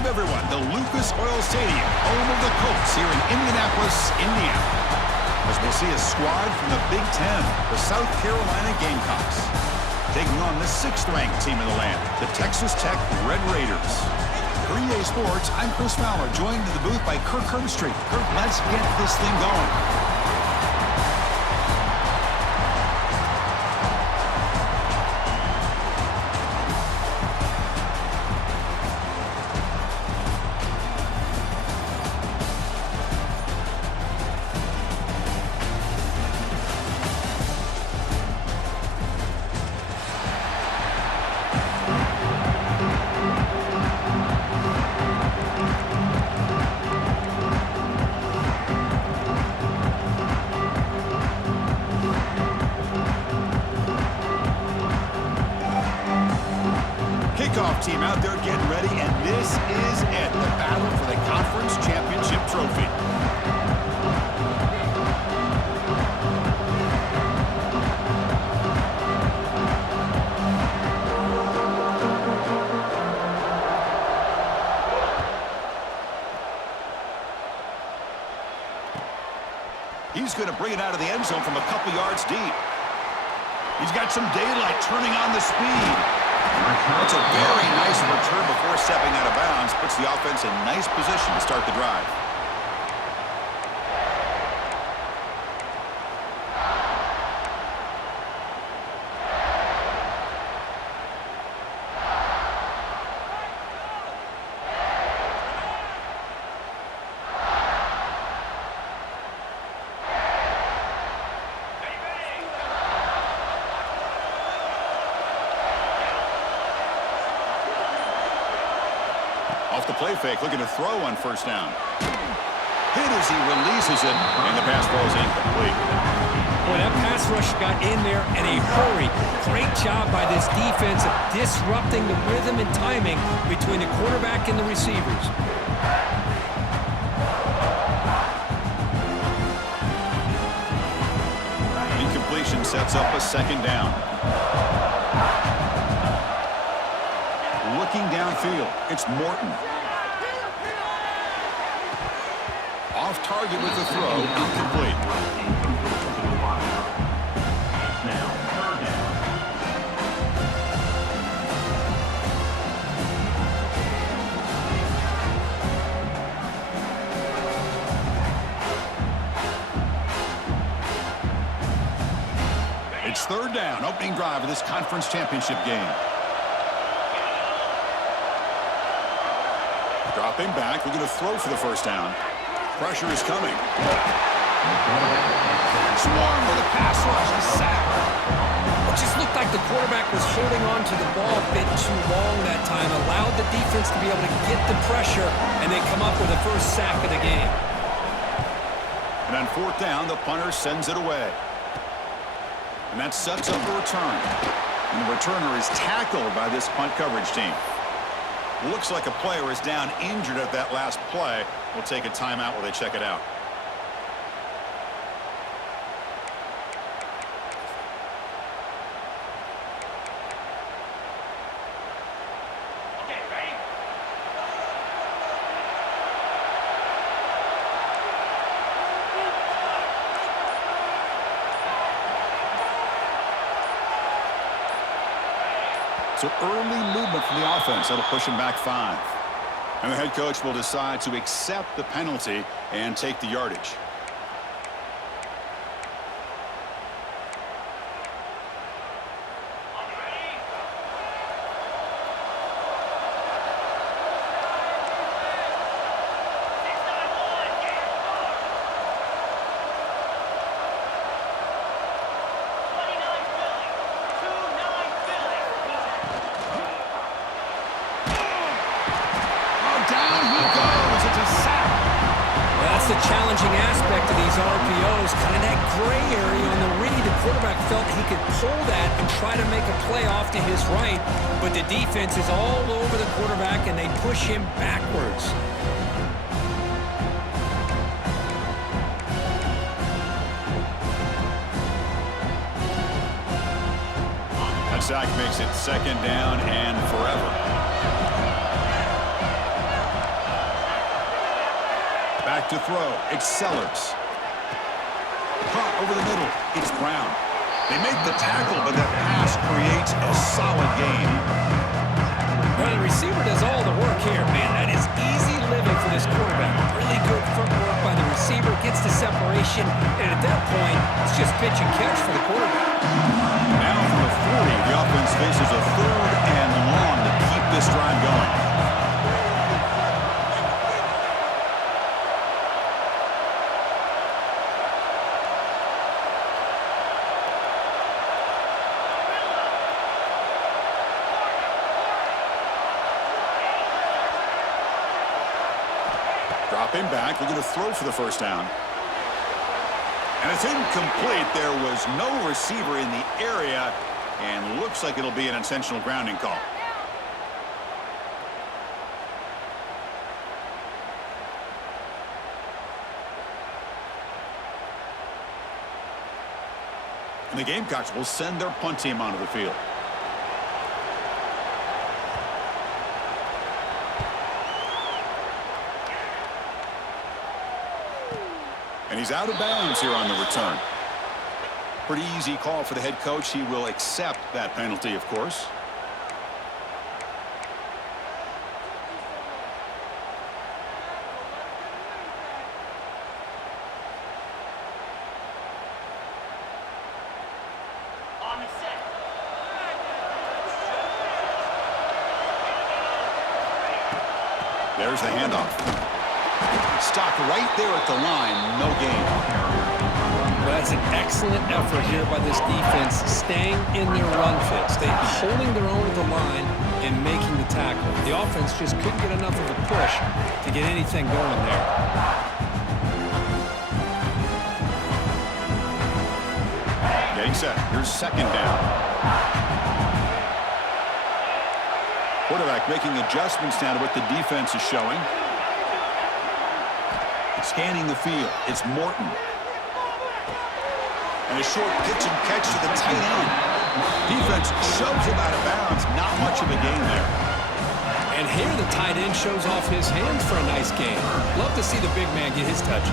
Welcome, everyone, to Lucas Oil Stadium, home of the Colts here in Indianapolis, Indiana. As we'll see a squad from the Big Ten, the South Carolina Gamecocks, taking on the 6th-ranked team in the land, the Texas Tech Red Raiders. For EA Sports, I'm Chris Fowler, joined in the booth by Kirk Herbstreit. Kirk, let's get this thing going. Kickoff team out there getting ready, and this is it, the battle for the conference championship trophy. He's going to bring it out of the end zone from a couple yards deep. He's got some daylight turning on the speed. That's a very nice return before stepping out of bounds. Puts the offense in nice position to start the drive. Off the play fake, looking to throw on first down. Hit as he releases it, and the pass ball is incomplete. Boy, that pass rush got in there in a hurry. Great job by this defense of disrupting the rhythm and timing between the quarterback and the receivers. Incompletion sets up a second down. Looking downfield, it's Morton. Off target with the throw, incomplete. It's third down, opening drive of this conference championship game. Dropping back, looking to throw for the first down. Pressure is coming. Swarm with a pass rush, a sack. It just looked like the quarterback was holding on to the ball a bit too long that time, allowed the defense to be able to get the pressure, and they come up with the first sack of the game. And on fourth down, the punter sends it away. And that sets up the return. And the returner is tackled by this punt coverage team. Looks like a player is down injured at that last play. We'll take a timeout while they check it out. Okay, ready? So early movement from the offense. That'll push him back 5. And the head coach will decide to accept the penalty and take the yardage. The challenging aspect of these RPOs, kind of that gray area on the read. The quarterback felt he could pull that and try to make a play off to his right, but the defense is all over the quarterback and they push him backwards. That sack makes it second down and forever. back to throw. It's Sellers. Caught over the middle. It's Brown. They make the tackle, but that pass creates a solid gain. Well, the receiver does all the work here. Man, that is easy living for this quarterback. Really good footwork by the receiver. Gets the separation. And at that point, it's just pitch and catch for the quarterback. Now from the 40, the offense faces a 3rd and long to keep this drive going. Dropping back, looking to throw for the first down. And it's incomplete. There was no receiver in the area, and looks like it'll be an intentional grounding call. And the Gamecocks will send their punt team onto the field. And he's out of bounds here on the return. Pretty easy call for the head coach. He will accept that penalty, of course. On the set. There's the handoff. Stopped right there at the line. No gain. Well, that's an excellent effort here by this defense, staying in their run fits. They're holding their own at the line and making the tackle. The offense just couldn't get enough of a push to get anything going there. Getting set. Here's 2nd down. Quarterback making adjustments now to what the defense is showing. Scanning the field. It's Morton. And a short pitch and catch to the tight end. Defense shoves him out of bounds. Not much of a gain there. And here the tight end shows off his hands for a nice gain. Love to see the big man get his touches.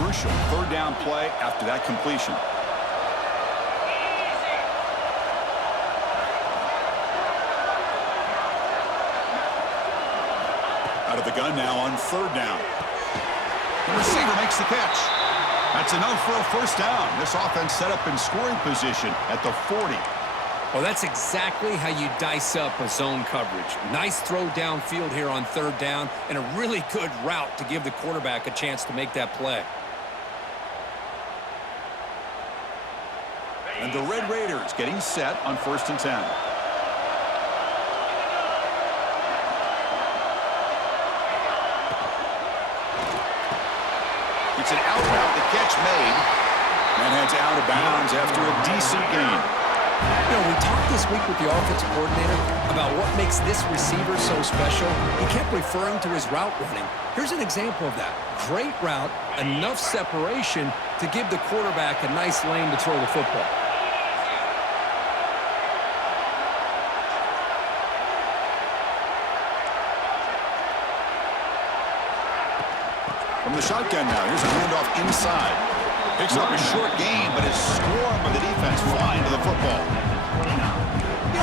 Crucial 3rd down play after that completion. Out of the gun now on 3rd down. The receiver makes the catch. That's enough for a first down. This offense set up in scoring position at the 40. Well, that's exactly how you dice up a zone coverage. Nice throw downfield here on 3rd down, and a really good route to give the quarterback a chance to make that play. And the Red Raiders getting set on 1st and 10. It's an out route. The catch made. And heads out of bounds after a decent gain. You know, we talked this week with the offensive coordinator about what makes this receiver so special. He kept referring to his route running. Here's an example of that. Great route, enough separation to give the quarterback a nice lane to throw the football. From the shotgun now, here's a handoff inside. Picks up a short gain, but his swarm of the defense flying to the football.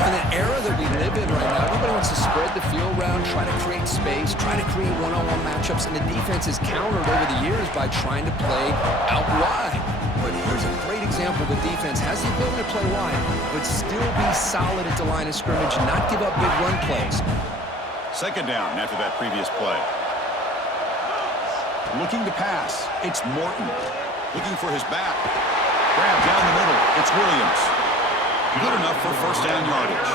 In an era that we live in right now, everybody wants to spread the field around, try to create space, try to create one-on-one matchups, and the defense is countered over the years by trying to play out wide. But here's a great example. The defense has the ability to play wide, but still be solid at the line of scrimmage and not give up big run plays. 2nd down after that previous play. Looking to pass. It's Morton. Looking for his back. Grab down the middle. It's Williams. Good enough for first down yardage.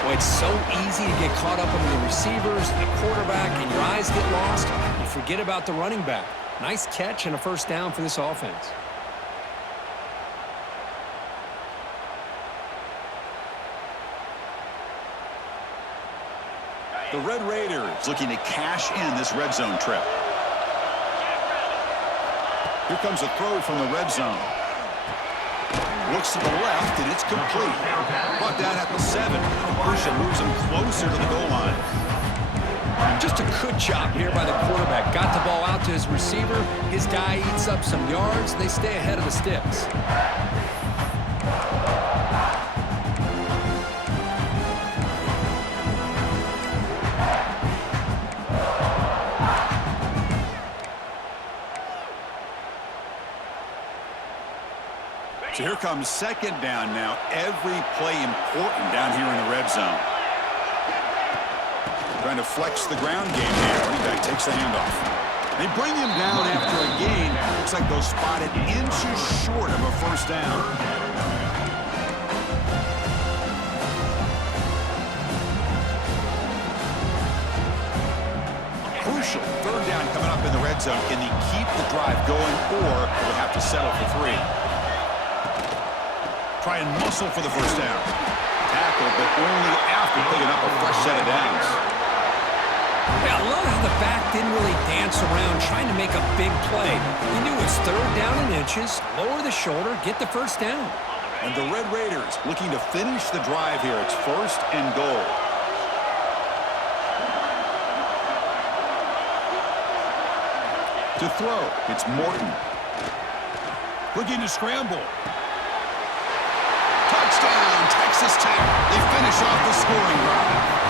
Well, it's so easy to get caught up in the receivers, the quarterback, and your eyes get lost. You forget about the running back. Nice catch and a first down for this offense. The Red Raiders looking to cash in this red zone trip. Here comes a throw from the red zone. Looks to the left, and it's complete. Brought down at the 7. Crucial moves him closer to the goal line. Just a good job here by the quarterback. Got the ball out to his receiver. His guy eats up some yards. They stay ahead of the sticks. So here comes second down now. Every play important down here in the red zone. Trying to flex the ground game here. Running back takes the handoff. They bring him down after a gain. Looks like they'll spot it inches short of a first down. Crucial. Third down coming up in the red zone. Can he keep the drive going, or will he have to settle for 3? Try and muscle for the first down. Tackle, but only after picking up a fresh set of downs. Yeah, I love how the back didn't really dance around trying to make a big play. He knew it's third down in inches, lower the shoulder, get the first down. And the Red Raiders looking to finish the drive here. It's first and goal. To throw, it's Morton. Looking to scramble. Touchdown, Texas Tech. They finish off the scoring drive.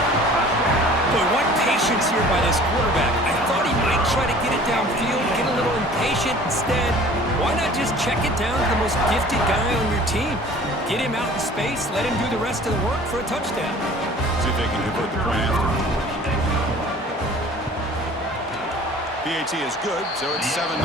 Boy, what patience here by this quarterback. I thought he might try to get it downfield, get a little impatient. Instead, why not just check it down to the most gifted guy on your team? Get him out in space, let him do the rest of the work for a touchdown. See if they can convert the point after. PAT is good, so it's 7-0.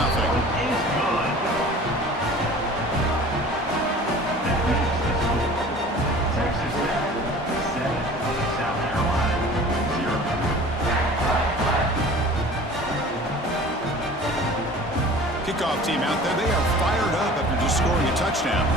Kickoff team out there. They are fired up after just scoring a touchdown.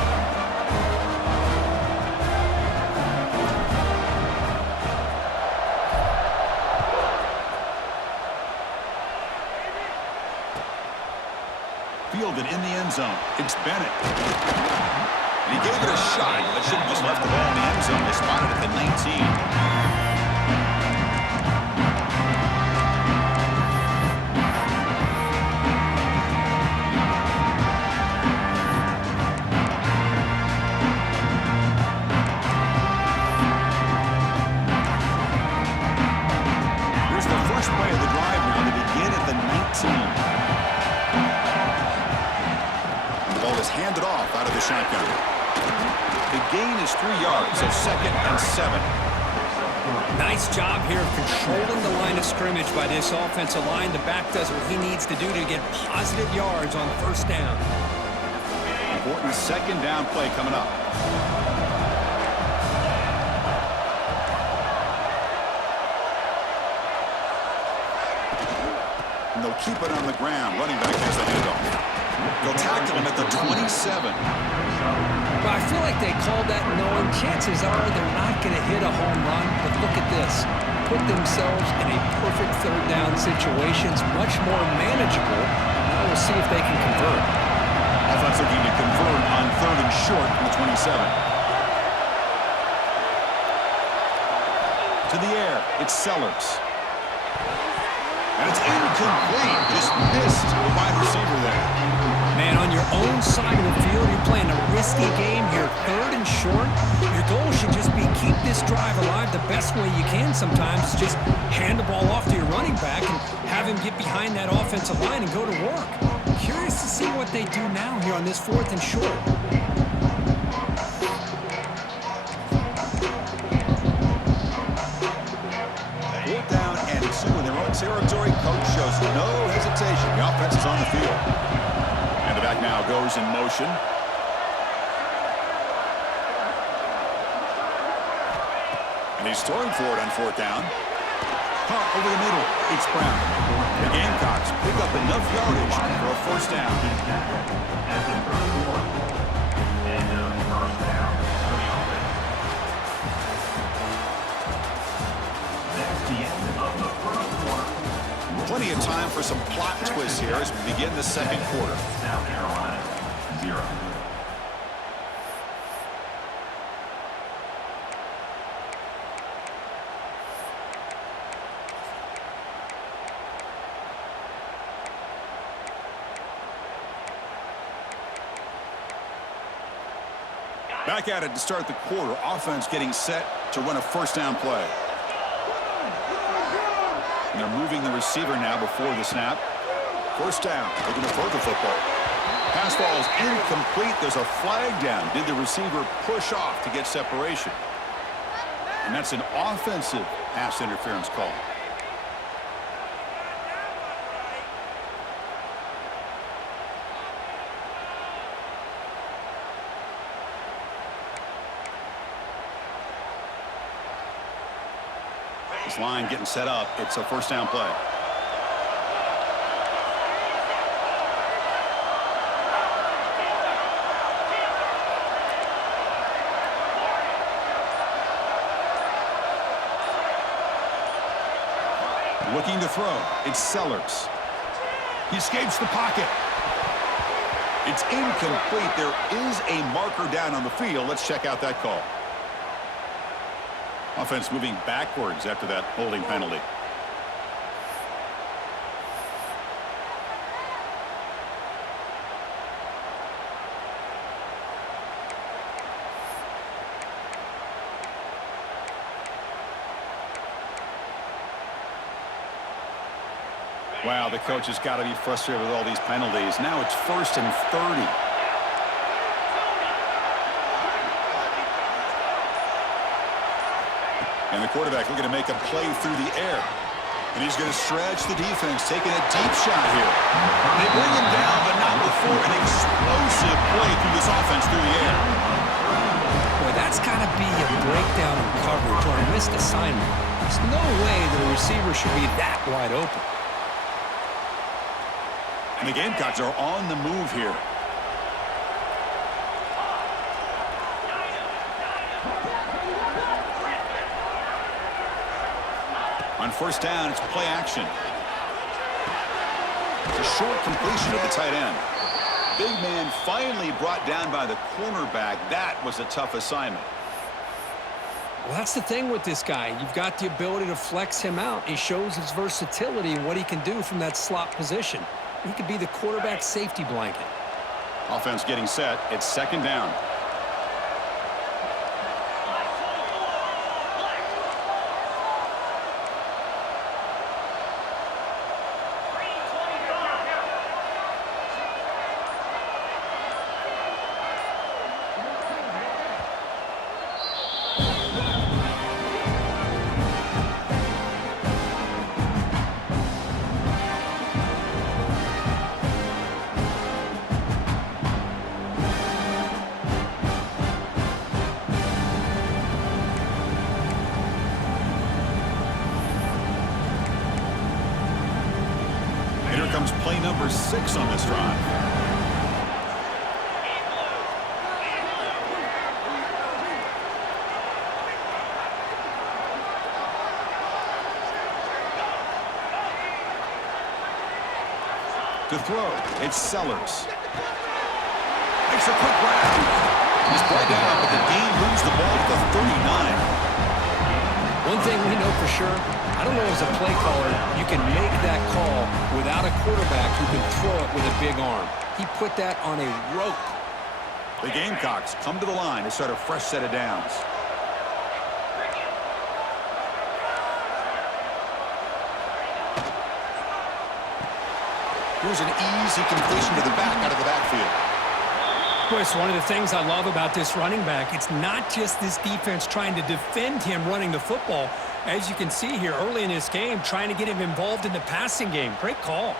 Fielded in the end zone. It's Bennett. And he gave it a shot, but should have just left the ball in the end zone. They spotted it at the 19. Play of the drive now to begin at the 19. The ball is handed off out of the shotgun. The gain is 3 yards, so 2nd and 7. Nice job here of controlling the line of scrimmage by this offensive line. The back does what he needs to do to get positive yards on first down. Important second down play coming up. And they'll keep it on the ground. Running back has the handoff. They'll tackle him at the 27. Well, I feel like they called that knowing chances are they're not going to hit a home run. But look at this. Put themselves in a perfect third down situation. It's much more manageable. Now we'll see if they can convert. Offense looking to convert on 3rd and short from the 27. To the air. It's Sellers. And it's incomplete. Just missed the wide receiver there. Man, on your own side of the field, you're playing a risky game here. 3rd and short. Your goal should just be keep this drive alive the best way you can sometimes. Just hand the ball off to your running back and have him get behind that offensive line and go to work. Curious to see what they do now here on this 4th and short. 4th down and 2 in their own territory. Coach shows no hesitation. The offense is on the field. And the back now goes in motion. And he's throwing for it on 4th down. Caught over the middle. It's Brown. The Gamecocks pick up enough yardage for a first down. Plenty of time for some plot twists here as we begin the second quarter. Back at it to start the quarter. Offense getting set to run a first down play. And they're moving the receiver now before the snap. First down. Looking to throw the football. Pass ball is incomplete. There's a flag down. Did the receiver push off to get separation? And that's an offensive pass interference call. This line getting set up. It's a first down play. Looking to throw. It's Sellers. He escapes the pocket. It's incomplete. There is a marker down on the field. Let's check out that call. Offense moving backwards after that holding penalty. Wow, the coach has got to be frustrated with all these penalties. Now it's 1st and 30. And the quarterback looking to make a play through the air. And he's going to stretch the defense, taking a deep shot here. They bring him down, but not before an explosive play through this offense through the air. Boy, that's got to be a breakdown in coverage or a missed assignment. There's no way that a receiver should be that wide open. And the Gamecocks are on the move here. On first down, it's play action. It's a short completion of the tight end. Big man finally brought down by the cornerback. That was a tough assignment. Well, that's the thing with this guy. You've got the ability to flex him out. He shows his versatility and what he can do from that slot position. He could be the quarterback safety blanket. Offense getting set. It's second down. Comes play number 6 on this drive. To throw, it's Sellers. Makes a quick grab. He's brought down, but the game moves the ball to the 39. One thing we know for sure, I don't know as a play caller, you can make that call without a quarterback who can throw it with a big arm. He put that on a rope. The Gamecocks come to the line to start a fresh set of downs. Here's an easy completion to the back out of the backfield. Boy, it's one of the things I love about this running back. It's not just this defense trying to defend him running the football. As you can see here early in this game, trying to get him involved in the passing game. Great call.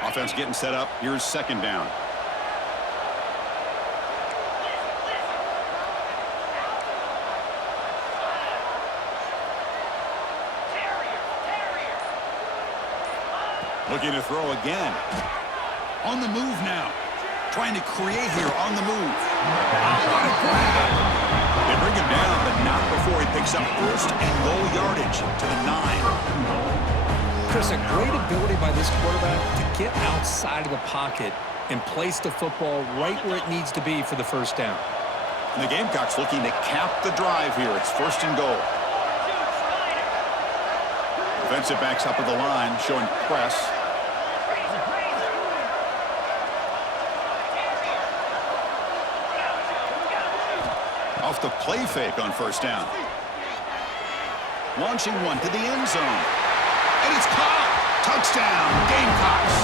Offense getting set up. Here's second down. Looking to throw again. On the move now. Trying to create here on the move. What a grab. They bring him down, but not before he picks up first and goal yardage to the 9. Chris, a great ability by this quarterback to get outside of the pocket and place the football right where it needs to be for the first down. And the Gamecocks looking to cap the drive here. It's first and goal. Defensive backs up at the line, showing press. the play fake on first down. Launching one to the end zone. And it's caught. Touchdown, Gamecocks.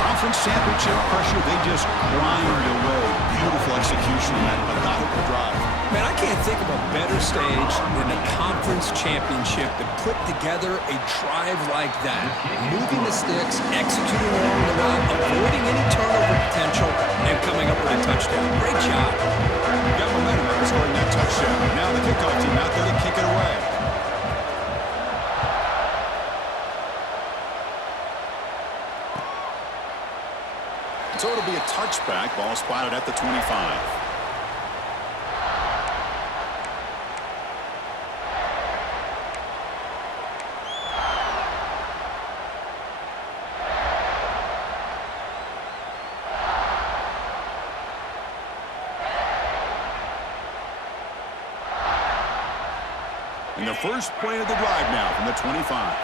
Conference championship pressure, they just grind away. Beautiful execution on that methodical drive. Man, I can't think of a better stage than the conference championship to put together a drive like that. Moving the sticks, executing along the route, avoiding any turnover potential, and coming up with a touchdown. Great job. Got momentum after scoring that touchdown. Now the kickoff team out there to kick it away. So it'll be a touchback. Ball spotted at the 25. And the first play of the drive now from the 25.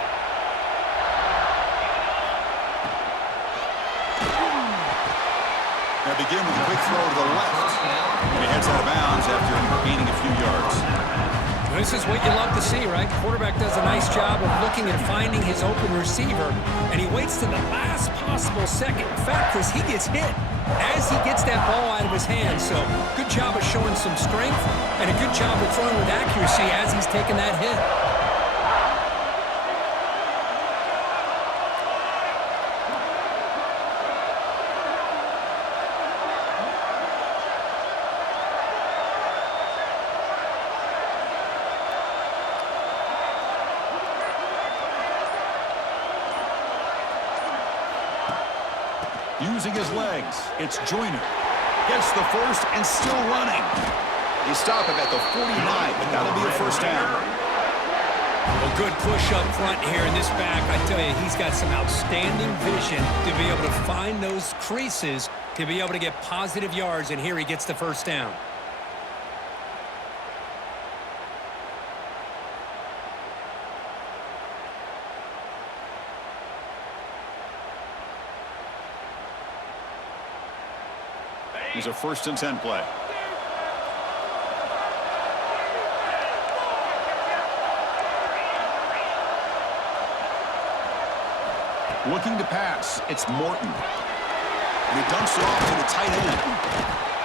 Now begin with a quick throw to the left. And he heads out of bounds after gaining a few yards. This is what you love to see, right? Quarterback does a nice job of looking and finding his open receiver, and he waits to the last possible second. In fact, Chris, he gets hit as he gets that ball out of his hands. So good job of showing some strength and a good job of throwing with accuracy as he's taking that hit. Using his legs, it's Joyner. Gets the first and still running. They stop him at the 49, but that'll be a first down. A good push up front here in this back. I tell you, he's got some outstanding vision to be able to find those creases, to be able to get positive yards, and here he gets the first down. He's a 1st and 10 play. Looking to pass. It's Morton. And he dumps it off to the tight end.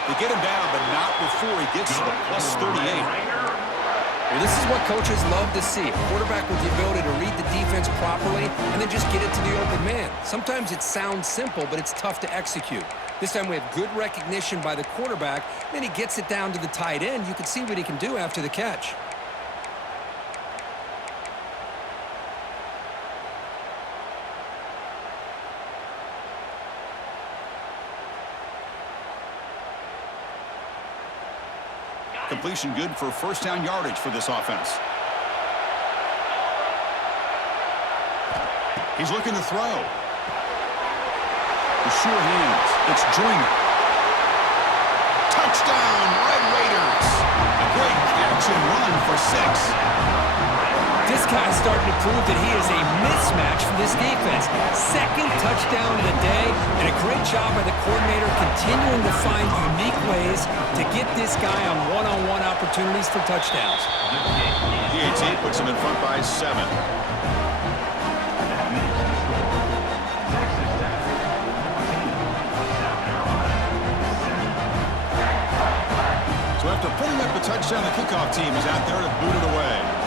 They get him down, but not before he gets to the plus 38. Well, this is what coaches love to see. A quarterback with the ability to read the defense properly and then just get it to the open man. Sometimes it sounds simple, but it's tough to execute. This time we have good recognition by the quarterback. Then he gets it down to the tight end. You can see what he can do after the catch. Completion good for first down yardage for this offense. He's looking to throw. The sure hands. It's Joyner. Touchdown, Red Raiders. A great catch and run for 6. This guy's starting to prove that he is a mismatch for this defense. 2nd touchdown of the day, and a great job by the coordinator continuing to find unique ways to get this guy on one-on-one opportunities for touchdowns. PAT puts him in front by 7. So after putting up the touchdown, the kickoff team is out there to boot it away.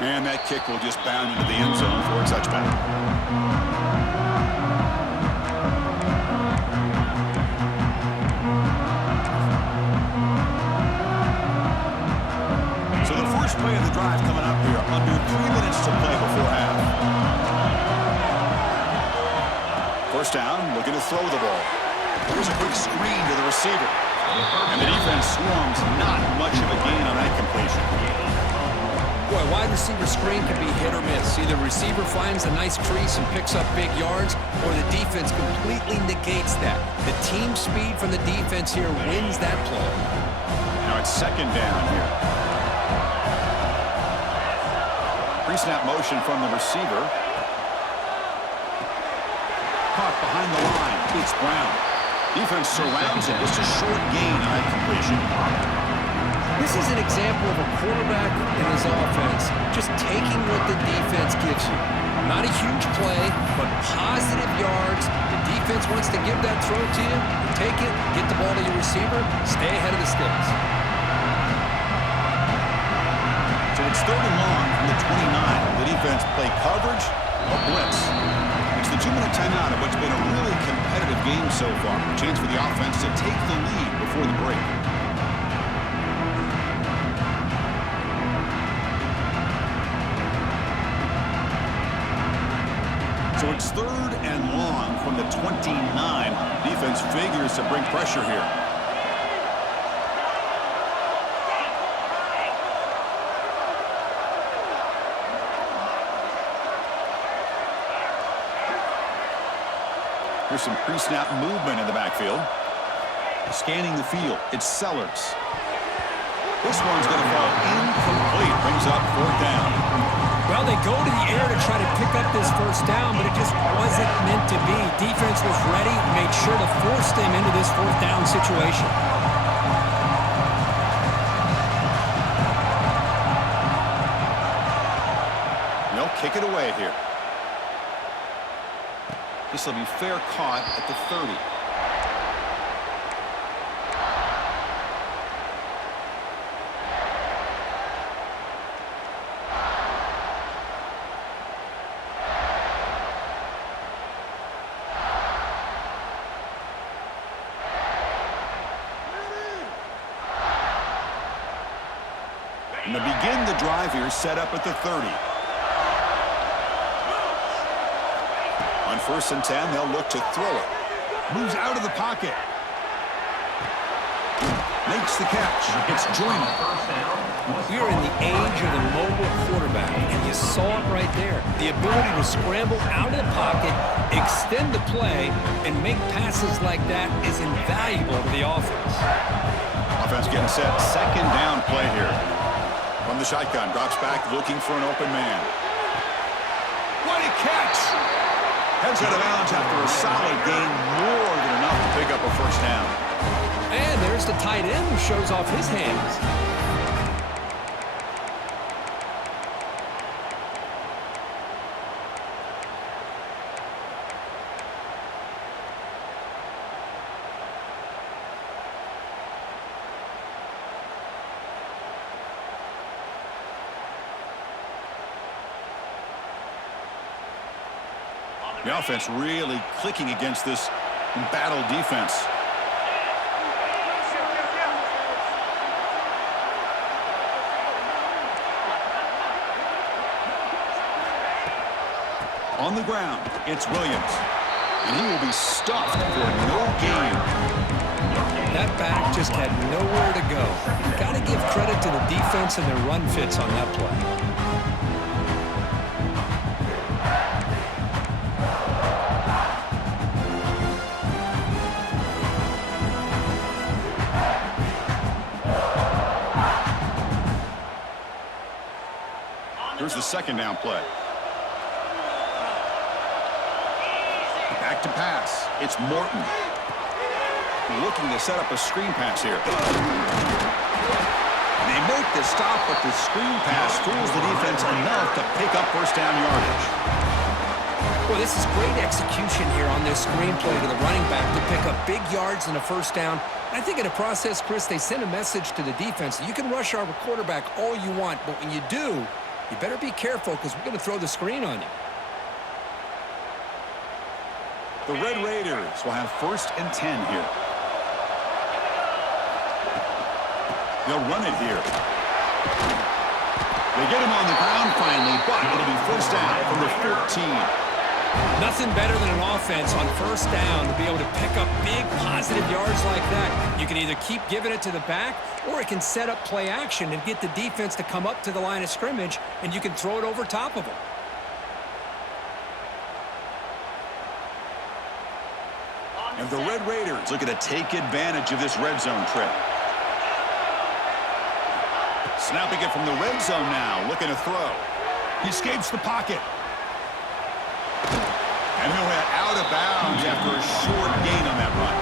And that kick will just bound into the end zone for a touchback. So the first play of the drive coming up here, under 3 minutes to play before half. First down, looking to throw the ball. Here's a quick screen to the receiver. And the defense swarms, not much of a gain on that completion. Boy, wide receiver screen can be hit or miss. Either receiver finds a nice crease and picks up big yards, or the defense completely negates that. The team speed from the defense here wins that play. Now it's 2nd down here. Pre-snap motion from the receiver. behind the line. It's Brown. Defense surrounds him. Just a short gain on that completion. This is an example of a quarterback and his offense just taking what the defense gives you. Not a huge play, but positive yards. The defense wants to give that throw to you. You take it, get the ball to your receiver, stay ahead of the sticks. So it's 3rd and long from the 29. The defense play coverage, a blitz. It's the 2-minute timeout of what's been a really competitive game so far. A chance for the offense to take the lead before the break. So it's 3rd and long from the 29. Defense figures to bring pressure here. Here's some pre-snap movement in the backfield. Scanning the field, it's Sellers. This one's going to fall incomplete. Brings up 4th down. Well, they go to the air to try to pick up this first down, but it just wasn't meant to be. Defense was ready, made sure to force them into this 4th down situation. They'll kick it away here. This will be fair caught at the 30. And to begin the drive here, set up at the 30. On 1st and 10, they'll look to throw it. Moves out of the pocket. Makes the catch. It's Joyner. We are in the age of the mobile quarterback, and you saw it right there. The ability to scramble out of the pocket, extend the play, and make passes like that is invaluable to the offense. Offense getting set. 2nd down play here. From the shotgun, drops back, looking for an open man. What a catch! Heads out of bounds after a solid gain, more than enough to pick up a 1st down. And there's the tight end who shows off his hands. The offense really clicking against this embattled defense. On the ground, it's Williams. And he will be stuffed for no gain. That back just had nowhere to go. Got to give credit to the defense and their run fits on that play. Here's the 2nd down play. Back to pass. It's Morton. Looking to set up a screen pass here. They make the stop, but the screen pass fools the defense enough to pick up 1st down yardage. Well, this is great execution here on this screen play to the running back to pick up big yards and a 1st down. I think in the process, Chris, they send a message to the defense. You can rush our quarterback all you want, but when you do, you better be careful because we're going to throw the screen on you. The Red Raiders will have 1st and 10 here. They'll run it here. They get him on the ground finally, but it'll be 1st down from the 14. Nothing better than an offense on 1st down to be able to pick up big positive yards like that. You can either keep giving it to the back, or it can set up play action and get the defense to come up to the line of scrimmage, and you can throw it over top of them. And the Red Raiders looking to take advantage of this red zone trip. Snapping it from the red zone now, looking to throw. He escapes the pocket. And he went out of bounds after a short gain on that run.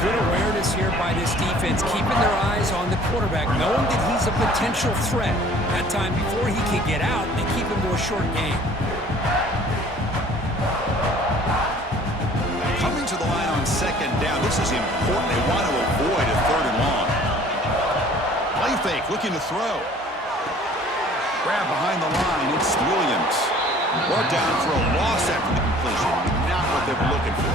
Good awareness here by this defense, keeping their eyes on the quarterback, knowing that he's a potential threat. That time before he can get out, they keep him to a short gain. Coming to the line on second down, this is important. They want to avoid a third and long. Play fake, looking to throw. Grab behind the line, it's Williams. Brought down for a loss after the completion. Not what they were looking for.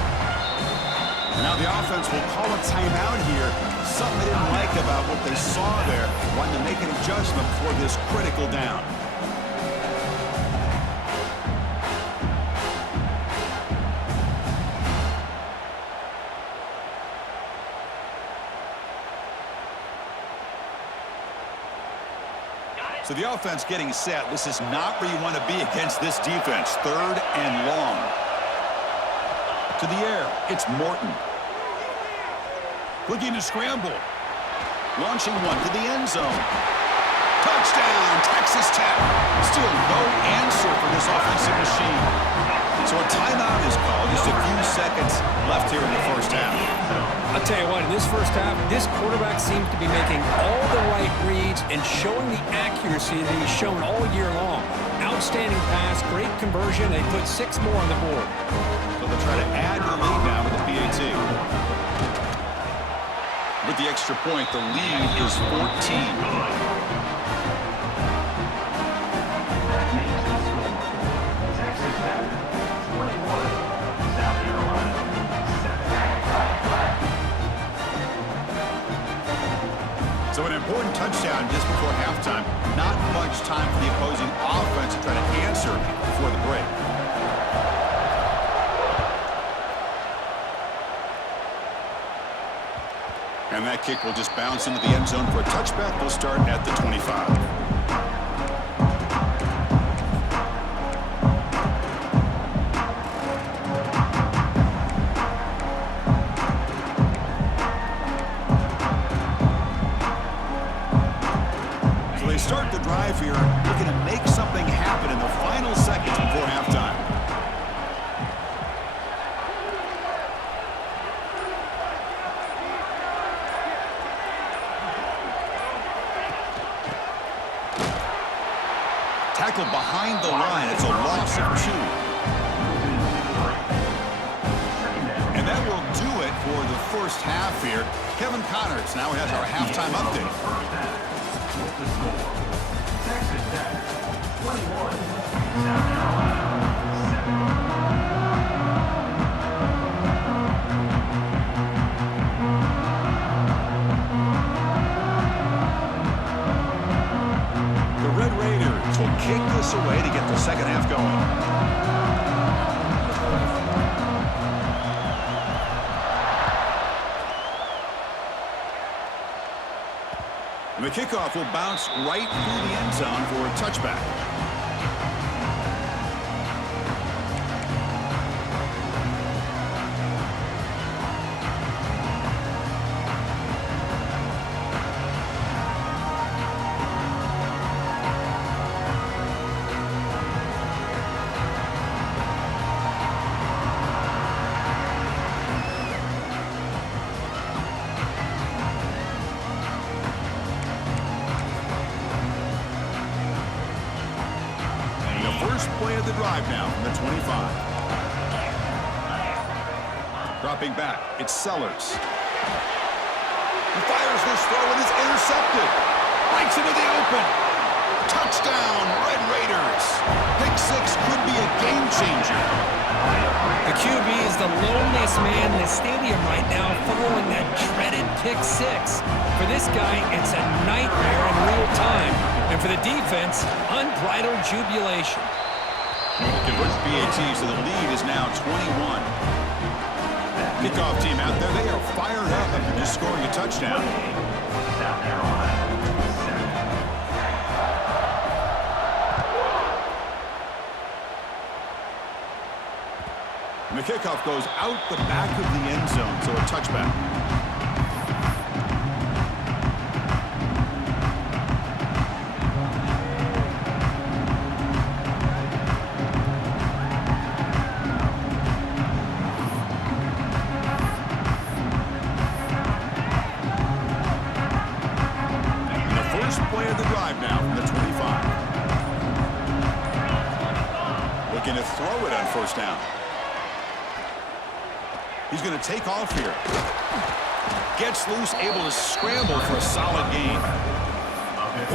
And now the offense will call a timeout here. Something they didn't like about what they saw there. Wanting to make an adjustment for this critical down. So the offense getting set. This is not where you want to be against this defense. Third and long. To the air, it's Morton. Looking to scramble. Launching one to the end zone. Touchdown, Texas Tech. Still no answer for this offensive machine. So a timeout is called. Just a few seconds left here in the first half. I'll tell you what, in this first half, this quarterback seems to be making all the right reads and showing the accuracy that he's shown all year long. Outstanding pass, great conversion. They put 6 more on the board. So they'll try to add the lead now with the PAT. With the extra point, the lead is 14. So an important touchdown just before halftime. Not much time for the opposing offense to try to answer before the break. And that kick will just bounce into the end zone for a touchback. We'll start at the 25. Start the drive here, looking to make something happen in the final seconds before halftime. Tackle behind the line. It's a loss of 2. And that will do it for the first half here. Kevin Connors now has our halftime update. The score, Texas Tech 21, South Carolina 7. The Red Raiders will kick this away to get the second half going. And the kickoff will bounce right through the end zone for a touchback. First play of the drive now from the 25. Dropping back, it's Sellers. He fires this throw and is intercepted. Breaks into the open. Touchdown, Red Raiders. Pick 6 could be a game changer. The QB is the loneliest man in the stadium right now following that dreaded pick 6. For this guy, it's a nightmare in real time. And for the defense, unbridled jubilation. Converts BAT, so the lead is now 21. Kickoff team out there, they are fired up after just scoring a touchdown. South Carolina 7. And the kickoff goes out the back of the end zone, so a touchback. Looking to throw it on first down. He's going to take off here. Gets loose, able to scramble for a solid gain.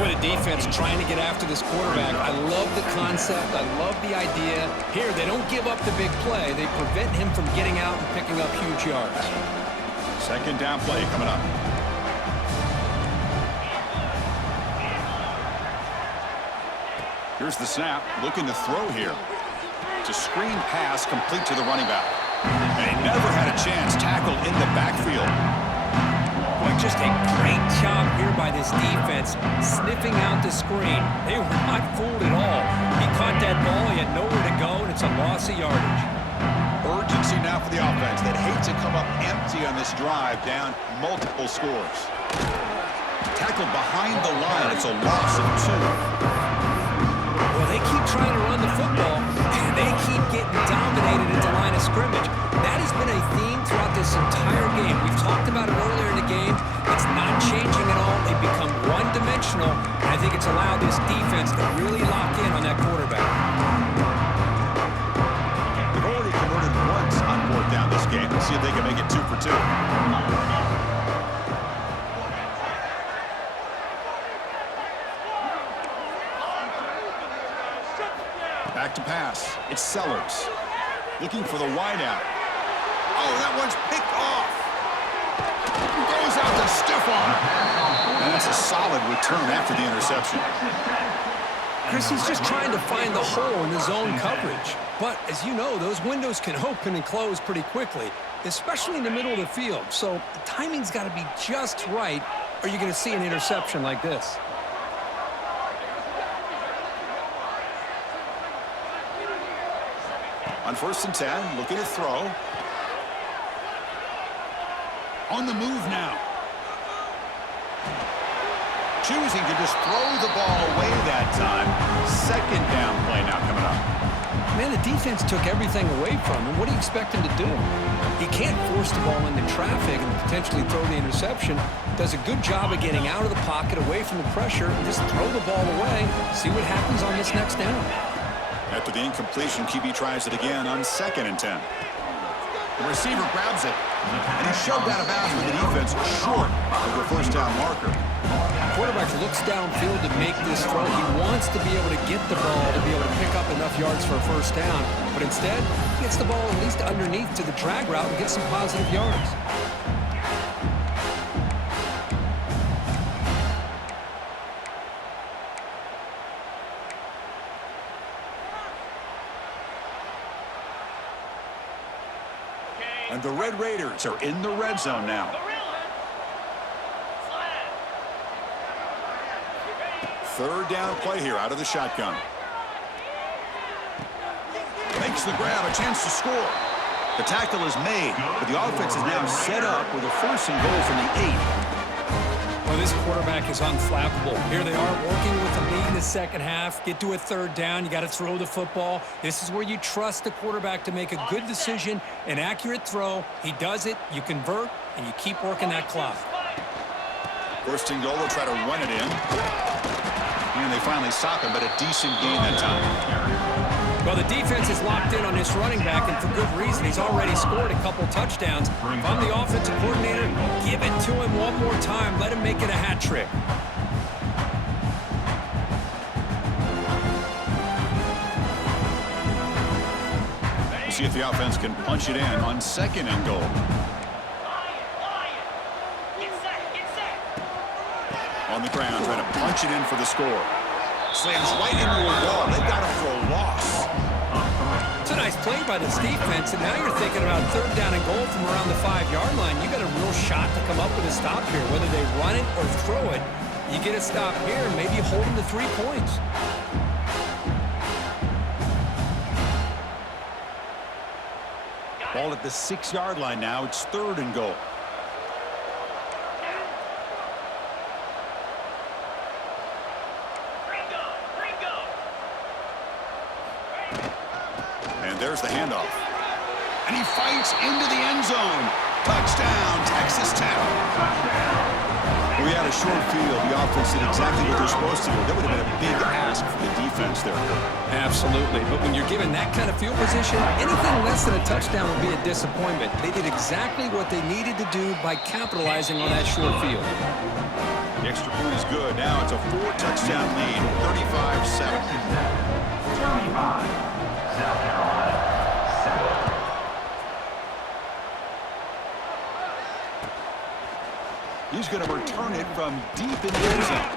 What a defense trying to get after this quarterback. I love the concept. I love the idea. Here, they don't give up the big play. They prevent him from getting out and picking up huge yards. Second down play coming up. Here's the snap. Looking to throw here. It's a screen pass complete to the running back. And he never had a chance. Tackled in the backfield. Boy, just a great job here by this defense, sniffing out the screen. They were not fooled at all. He caught that ball, he had nowhere to go, and it's a loss of yardage. Urgency now for the offense that hate to come up empty on this drive, down multiple scores. Tackled behind the line. It's a loss of 2. Well, they keep trying to run the football, and they keep getting dominated at the line of scrimmage. That has been a theme throughout this entire game. We've talked about it earlier in the game. It's not changing at all. They've become one-dimensional, and I think it's allowed this defense to really lock in on that quarterback. They've already converted once on fourth down this game. Let's see if they can make it 2 for 2. Back to pass. It's Sellers. Looking for the wideout. Oh, that one's picked off. Goes out to stiff arm. And that's a solid return after the interception. Chris, he's just trying to find the hole in the zone coverage. But, as you know, those windows can open and close pretty quickly, especially in the middle of the field. So the timing's got to be just right, or you're going to see an interception like this. On 1st and 10, looking to throw. On the move now. Choosing to just throw the ball away that time. Second down play now coming up. Man, the defense took everything away from him. What do you expect him to do? He can't force the ball into traffic and potentially throw the interception. Does a good job of getting out of the pocket, away from the pressure, and just throw the ball away. See what happens on this next down. After the incompletion, QB tries it again on 2nd and 10. The receiver grabs it, and he's shoved out of bounds with the defense short of the first down marker. Quarterback looks downfield to make this throw. He wants to be able to get the ball to be able to pick up enough yards for a first down, but instead, he gets the ball at least underneath to the drag route and gets some positive yards. And the Red Raiders are in the red zone now. Third down play here out of the shotgun. Makes the grab, a chance to score. The tackle is made, but the offense is now set up with a 1st and goal from the 8. Well, this quarterback is unflappable. Here they are working with the lead in the second half. Get to a 3rd down. You got to throw the football. This is where you trust the quarterback to make a good decision, an accurate throw. He does it, you convert, and you keep working that clock. 1st and goal, they'll try to run it in. And they finally stop him, but a decent gain that time. Well, the defense is locked in on this running back, and for good reason. He's already scored a couple touchdowns. If I'm the offensive coordinator, give it to him one more time. Let him make it a hat trick. We'll see if the offense can punch it in on 2nd and goal. On the ground, trying to punch it in for the score. Slams right into a wall. They've got him for a loss. It's a nice play by this defense, and now you're thinking about 3rd down and goal from around the 5-yard line. You got a real shot to come up with a stop here, whether they run it or throw it. You get a stop here, and maybe you hold them to 3 points. Ball at the 6-yard line now. It's 3rd and goal. There's the handoff. And he fights into the end zone. Touchdown, Texas Tech. We had a short field. The offense did exactly what they're supposed to do. That would have been a big ask for the defense. offense there, Kurt. Absolutely, but when you're given that kind of field position, anything less than a touchdown would be a disappointment. They did exactly what they needed to do by capitalizing on that short field. The extra point is good. Now it's a 4-touchdown lead, 35-7. Texas Tech 35, South Carolina 7. He's going to return it from deep in the end zone.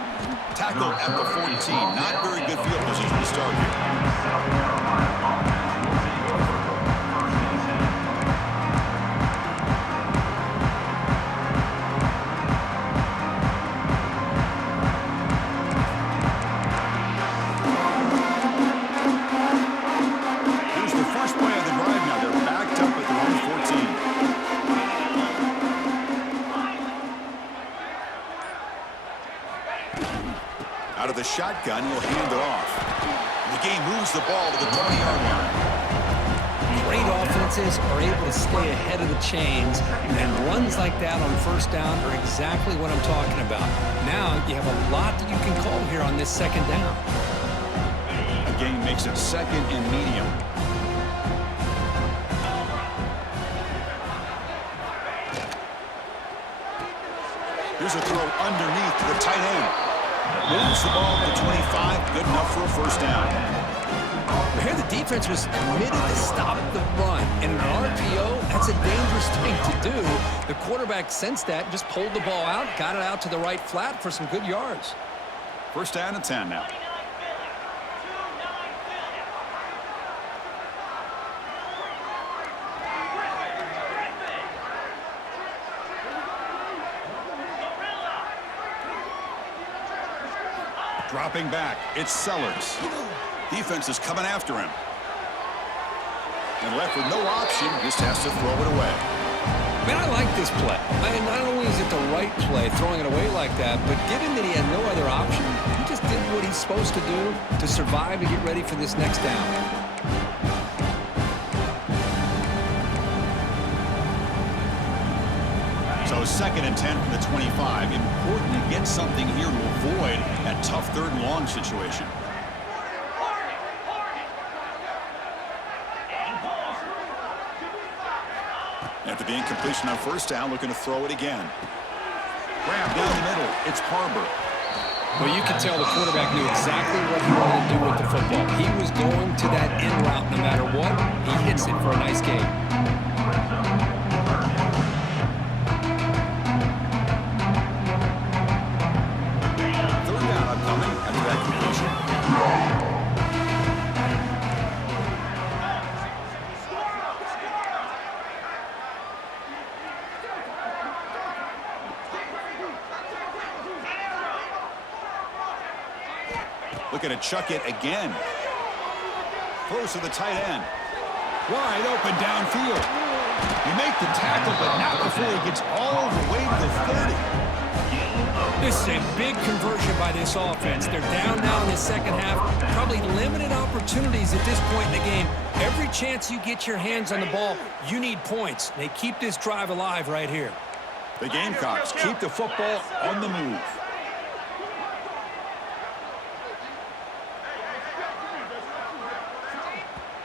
Tackle at the 14. Not very good field position to start here. South Carolina offense will take over first and 10. Here's the first play of the drive now. They're backed up at their own 14. Out of the shotgun, he'll hand it off. The game moves the ball to the 20-yard line. Great offenses are able to stay ahead of the chains, and runs like that on first down are exactly what I'm talking about. Now you have a lot that you can call here on this second down. The game makes it second and medium. Here's a throw underneath to the tight end. Moves the ball to the 25. Good enough for a first down. Here the defense was committed to stop the run. In an RPO, that's a dangerous thing to do. The quarterback sensed that, just pulled the ball out, got it out to the right flat for some good yards. First down and 10 now. Dropping back, it's Sellers. Defense is coming after him. And left with no option, just has to throw it away. Man, I like this play. Not only is it the right play, throwing it away like that, but given that he had no other option, he just did what he's supposed to do to survive and get ready for this next down. So second and 10 from the 25. Important to get something here to avoid that tough third and long situation. After the incompletion on first down, looking to throw it again. Grab down the middle. It's Harbor. Well, you can tell the quarterback knew exactly what he wanted to do with the football. He was going to that in route no matter what. He hits it for a nice gain. Third down upcoming after that completion. Looking to chuck it again. Close to the tight end. Wide open downfield. You make the tackle, but not before he gets all the way to the 30. This is a big conversion by this offense. They're down now in the second half. Probably limited opportunities at this point in the game. Every chance you get your hands on the ball, you need points. They keep this drive alive right here. The Gamecocks keep the football on the move.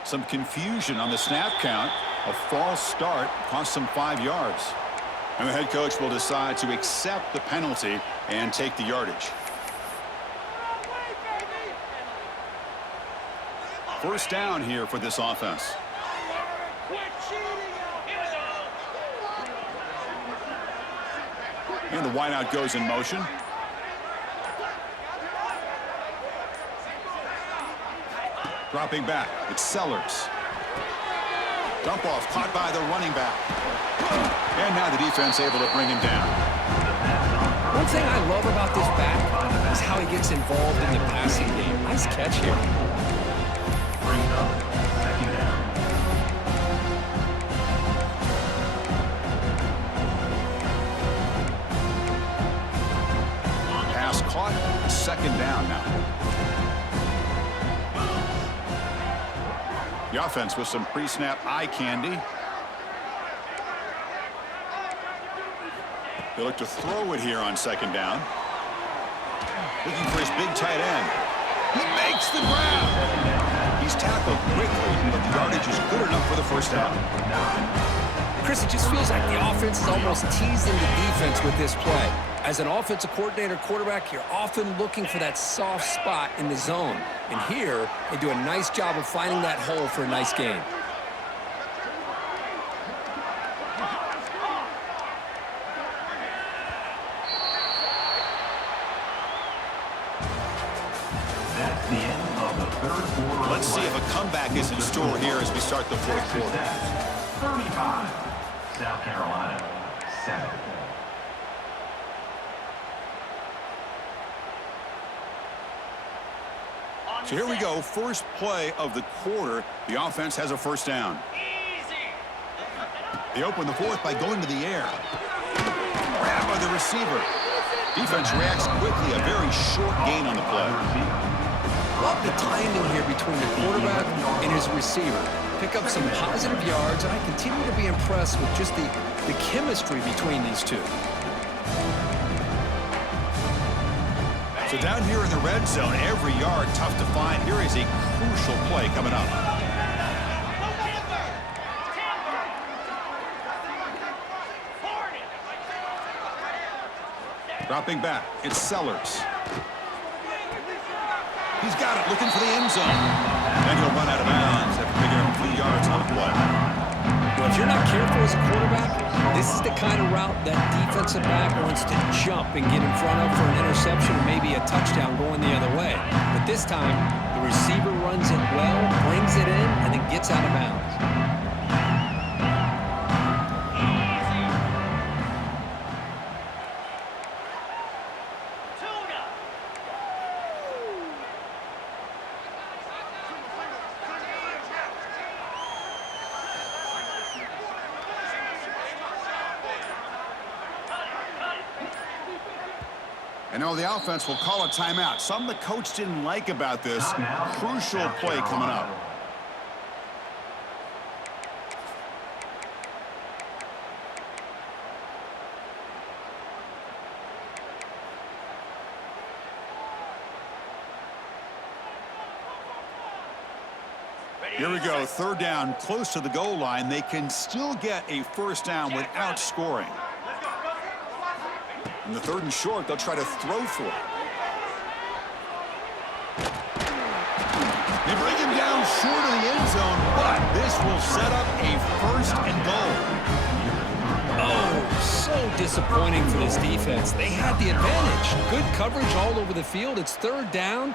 Some confusion on the snap count. A false start cost them 5 yards. And the head coach will decide to accept the penalty and take the yardage. First down here for this offense. And the wideout goes in motion. Dropping back, it's Sellers. Dump off, caught by the running back. And now the defense able to bring him down. One thing I love about this back is how he gets involved in the passing game. Nice catch here. Brings up second down. Pass caught, second down now. The offense with some pre-snap eye candy. They look to throw it here on second down. Looking for his big tight end. He makes the grab. He's tackled quickly, but the yardage is good enough for the first down. Chris, it just feels like the offense is almost teasing the defense with this play. As an offensive coordinator quarterback, you're often looking for that soft spot in the zone. And here, they do a nice job of finding that hole for a nice gain. That's the end of the third quarter. Let's see if a comeback is in store here as we start the fourth quarter. 35, South Carolina, 7. So here we go, first play of the quarter. The offense has a first down. They open the fourth by going to the air. Grab by the receiver. Defense reacts quickly, a very short gain on the play. Love the timing here between the quarterback and his receiver. Pick up some positive yards, and I continue to be impressed with just the chemistry between these two. So down here in the red zone, every yard tough to find. Here is a crucial play coming up. Dropping back, it's Sellers. He's got it, looking for the end zone. And he'll run out of bounds after picking up 3 yards on the play. Well, if you're not careful as a quarterback, this is the kind of route that defensive back wants to jump and get in front of for an interception or maybe a touchdown going the other way. But this time, the receiver runs it well, brings it in, and then gets out of bounds. And now the offense will call a timeout. Something the coach didn't like about this. Crucial play coming up. Here we go, third down, close to the goal line. They can still get a first down without scoring. In the third and short, they'll try to throw for it. They bring him down short of the end zone, but this will set up a first and goal. Oh, so disappointing for this defense. They had the advantage. Good coverage all over the field. It's third down,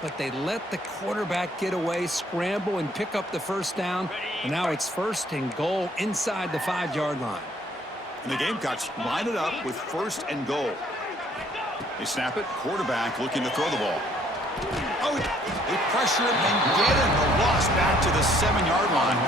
but they let the quarterback get away, scramble, and pick up the first down. And now it's first and goal inside the 5-yard line. And the Gamecocks line it up with first and goal. They snap it. Quarterback looking to throw the ball. Oh, they pressure him and get him. A loss back to the 7-yard line.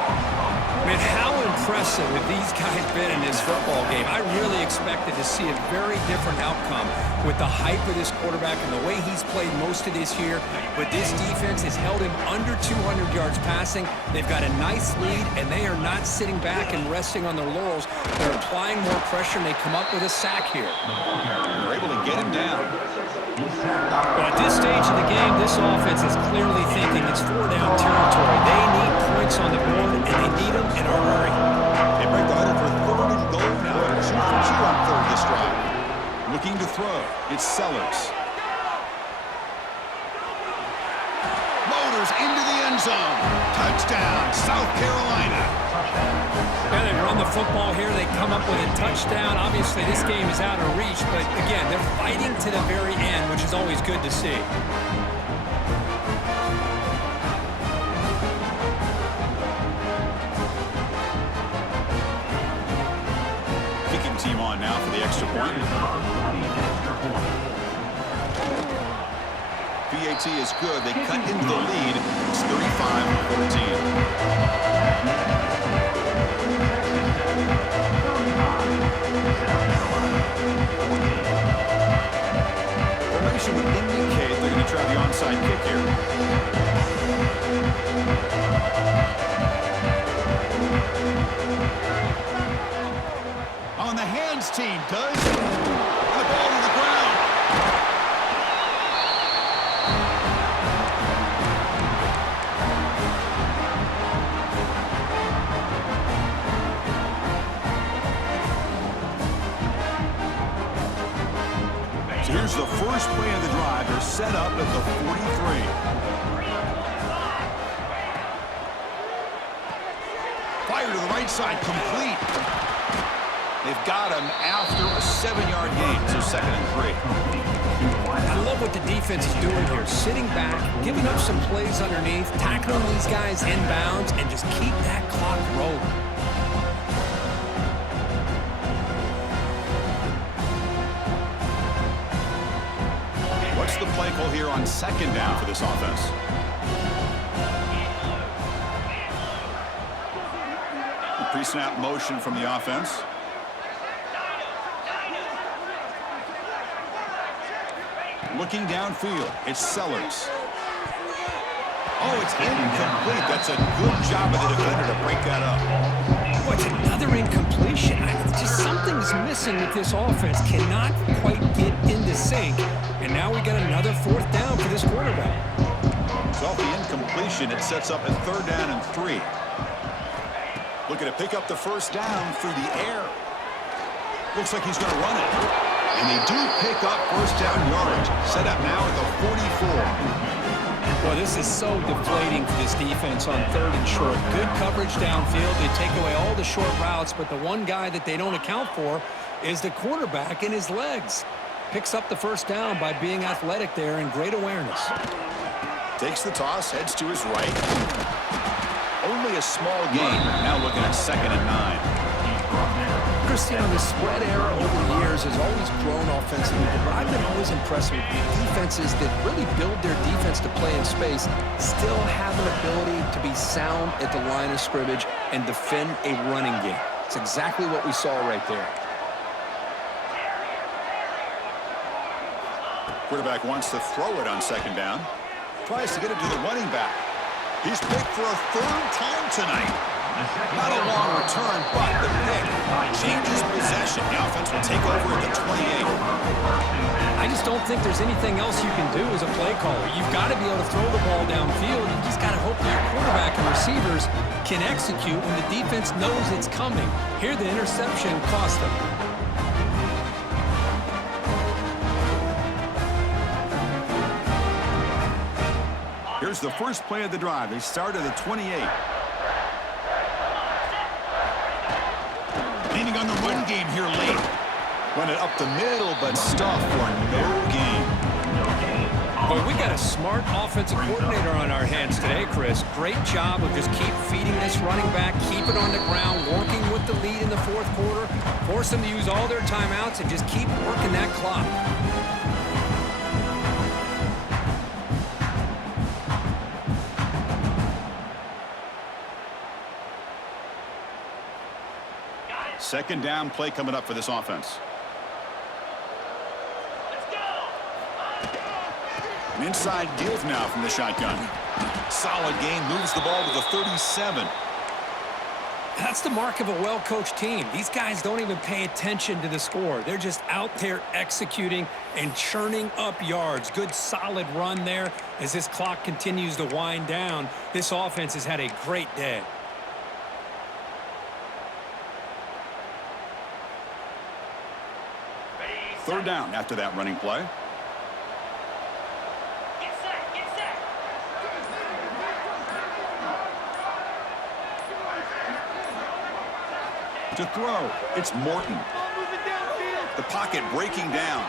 Man, how impressive have these guys been in this football game? I really expected to see a very different outcome with the hype of this quarterback and the way he's played most of this year. But this defense has held him under 200 yards passing. They've got a nice lead, and they are not sitting back and resting on their laurels. They're applying more pressure, and they come up with a sack here. They're able to get him down. But at this stage of the game, this offense is clearly thinking it's 4-down territory. They need points on the board, and they need them in a hurry. They break the huddle for third and goal now. 2 for 2 on third this drive. Looking to throw. It's Sellers. Motors into the end zone. Touchdown, South Carolina. Yeah, they run the football here. They come up with a touchdown. Obviously, this game is out of reach, but again, they're fighting to the very end, which is always good to see. Kicking team on now for the extra point. PAT is good. They cut into the lead. It's 35-14. Formation would indicate they're going to try the onside kick here. On the hands team does. And the ball to the ground. fire to the right side, complete. They've got him after a 7-yard gain, so 2nd and 3. I love what the defense is doing here. Sitting back, giving up some plays underneath, tackling these guys inbounds, and just keep that clock rolling. What's the play call here on 2nd down for this offense? The pre-snap motion from the offense. Looking downfield, it's Sellers. Oh, it's incomplete. That's a good job of the defender to break that up. What's another incompletion? Just something's missing with this offense. Cannot quite get into sync. And now we got another 4th down for this quarterback. So off the incompletion, it sets up a 3rd down and 3. Looking to pick up the 1st down through the air. Looks like he's going to run it. And they do pick up 1st down yardage. Set up now at the 44. Well, this is so deflating for this defense on 3rd and short. Good coverage downfield. They take away all the short routes, but the one guy that they don't account for is the quarterback and his legs. Picks up the 1st down by being athletic there and great awareness. Takes the toss, heads to his right. Only a small gain. Now looking at 2nd and 9. Cristiano, the spread era over the years has always grown offensively, but I've been always impressed with defenses that really build their defense to play in space, still have an ability to be sound at the line of scrimmage and defend a running game. It's exactly what we saw right there. Quarterback wants to throw it on 2nd down. Tries to get it to the running back. He's picked for a 3rd time tonight. Not a long return, but the pick changes possession. The offense will take over at the 28. I just don't think there's anything else you can do as a play caller. You've got to be able to throw the ball downfield. You just got to hope that your quarterback and receivers can execute when the defense knows it's coming. Here, the interception cost them. Here's the first play of the drive. They start at the 28. Leaning on the run game here late. Run it up the middle, but stuff for no gain. Well, we got a smart offensive coordinator on our hands today, Chris. Great job of just keep feeding this running back, keep it on the ground, working with the lead in the 4th quarter, force them to use all their timeouts, and just keep working that clock. Second down play coming up for this offense. An inside give now from the shotgun. Solid gain, moves the ball to the 37. That's the mark of a well-coached team. These guys don't even pay attention to the score. They're just out there executing and churning up yards. Good, solid run there as this clock continues to wind down. This offense has had a great day. Third down after that running play. Get set. To throw, it's Morton. The pocket breaking down.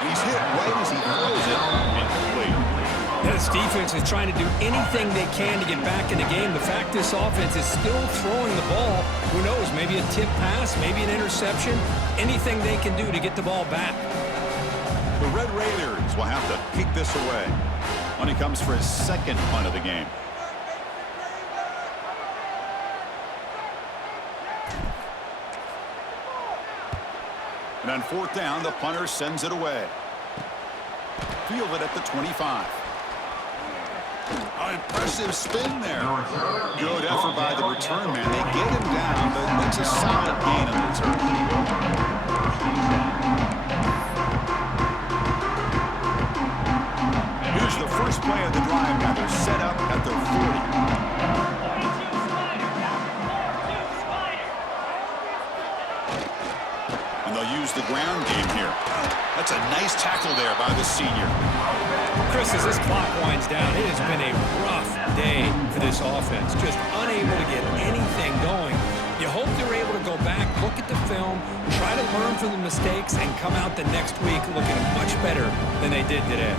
And he's hit right as he throws it. Incomplete. This defense is trying to do anything they can to get back in the game. The fact this offense is still throwing the ball, who knows, maybe a tip pass, maybe an interception, anything they can do to get the ball back. The Red Raiders will have to kick this away when he comes for his 2nd punt of the game. And on 4th down, the punter sends it away. Fielded at the 25. An impressive spin there. Good effort by the return man. They get him down, but that's a solid gain on the return. Here's the first play of the drive now. They're set up at their 40. And they'll use the ground game here. That's a nice tackle there by the senior. Chris, as this clock winds down, it has been a rough day for this offense. Just unable to get anything going. You hope they're able to go back, look at the film, try to learn from the mistakes, and come out the next week looking much better than they did today.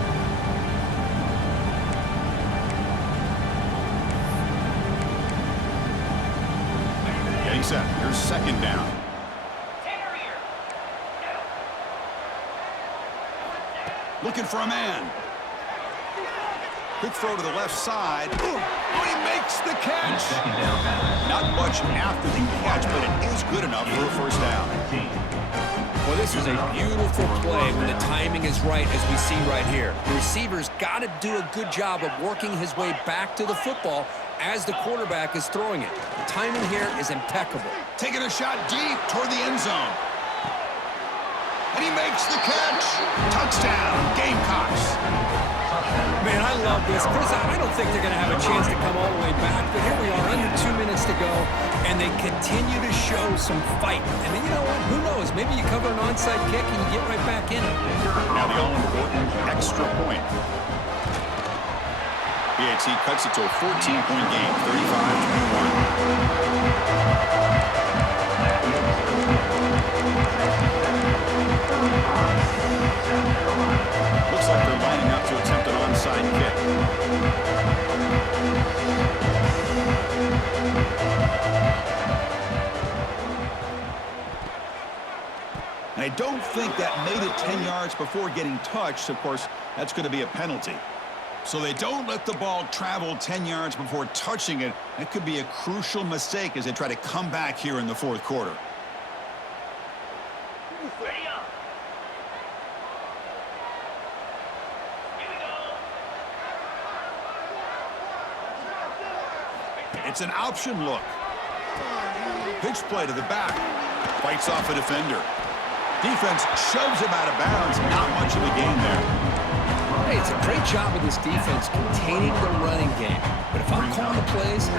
Getting set. Here's second down. Looking for a man. Quick throw to the left side. Oh, he makes the catch. Not much after the catch, but it is good enough for a first down. Well, this is a beautiful play when the timing is right, as we see right here. The receiver's got to do a good job of working his way back to the football as the quarterback is throwing it. The timing here is impeccable. Taking a shot deep toward the end zone. And he makes the catch. Touchdown, Gamecocks. Man, I love this. Chris, I don't think they're going to have a chance to come all the way back, but here we are, under 2 minutes to go, and they continue to show some fight. And then, you know what? Who knows? Maybe you cover an onside kick and you get right back in it. Now the all-important extra point. PAT cuts it to a 14-point game, 35-21. Looks like they're lining up to attempt an onside kick. And I don't think that made it 10 yards before getting touched. Of course, that's going to be a penalty. So they don't let the ball travel 10 yards before touching it. That could be a crucial mistake as they try to come back here in the fourth quarter. It's an option look. Pitch play to the back. Fights off a defender. Defense shoves him out of bounds. Not much of a gain there. Hey, it's a great job of this defense containing the running game. But if I'm calling the plays,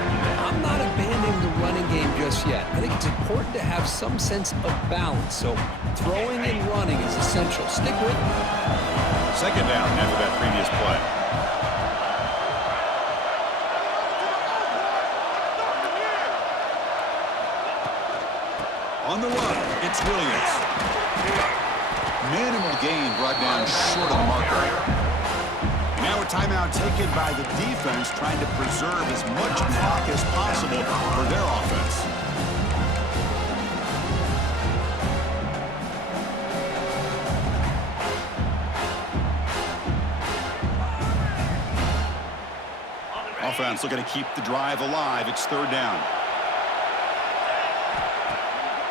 I'm not abandoning the running game just yet. I think it's important to have some sense of balance. So throwing and running is essential. Stick with it. Second down after that previous play. On the run, it's Williams. Minimal gain brought down short of the marker. Now a timeout taken by the defense, trying to preserve as much clock as possible for their offense. Offense looking to keep the drive alive. It's third down.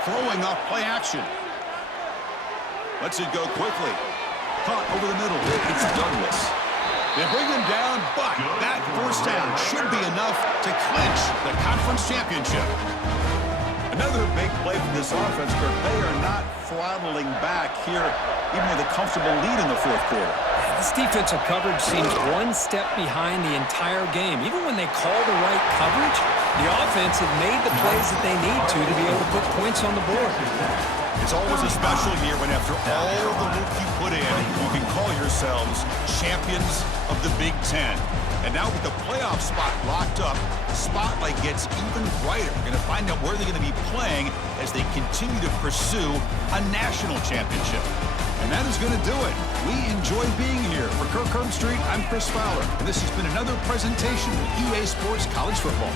Throwing off play action. Lets it go quickly. Hunt over the middle. It's Douglas. They bring him down, but that first down should be enough to clinch the conference championship. Another big play for this offense, but they are not throttling back here, even with a comfortable lead in the fourth quarter. This defensive coverage seems one step behind the entire game. Even when they call the right coverage, the offense have made the plays that they need to be able to put points on the board. It's always a special year when after all the work you put in, you can call yourselves champions of the Big Ten. And now with the playoff spot locked up, the spotlight gets even brighter. We're going to find out where they're going to be playing as they continue to pursue a national championship. And that is going to do it. We enjoy being here. For Kirk Herbstreit, I'm Chris Fowler, and this has been another presentation of EA Sports College Football.